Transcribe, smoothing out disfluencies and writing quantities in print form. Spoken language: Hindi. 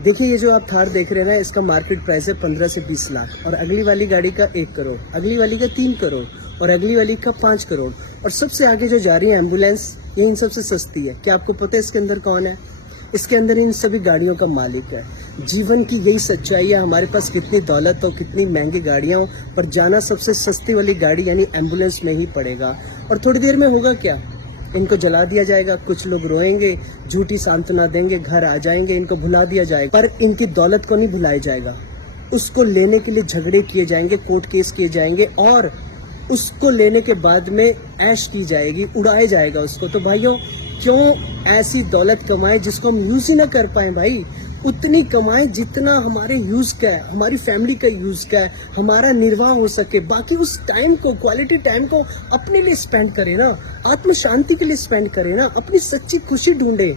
देखिए ये जो आप थार देख रहे हैं ना, इसका मार्केट प्राइस है 15 से 20 लाख और अगली वाली गाड़ी का 1 करोड़, अगली वाली का 3 करोड़ और अगली वाली का 5 करोड़। और सबसे आगे जो जा रही है एम्बुलेंस, ये इन सबसे सस्ती है। क्या आपको पता है इसके अंदर कौन है? इसके अंदर इन सभी गाड़ियों का मालिक है। जीवन की यही सच्चाई है, हमारे पास कितनी दौलत हो, कितनी महंगी गाड़ियाँ हो, पर जाना सबसे सस्ती वाली गाड़ी यानी एम्बुलेंस में ही पड़ेगा। और थोड़ी देर में होगा क्या, इनको जला दिया जाएगा, कुछ लोग रोएंगे, झूठी सांत्वना देंगे, घर आ जाएंगे, इनको भुला दिया जाएगा। पर इनकी दौलत को नहीं भुलाया जाएगा, उसको लेने के लिए झगड़े किए जाएंगे, कोर्ट केस किए जाएंगे और उसको लेने के बाद में ऐश की जाएगी, उड़ाया जाएगा उसको। तो भाइयों, क्यों ऐसी दौलत कमाए जिसको हम यूज ही ना कर पाए? भाई उतनी कमाए जितना हमारे यूज का है, हमारी फैमिली का यूज का है, हमारा निर्वाह हो सके। बाकी उस टाइम को, क्वालिटी टाइम को अपने लिए स्पेंड करें ना, आत्म शांति के लिए स्पेंड करें ना, अपनी सच्ची खुशी ढूंढे।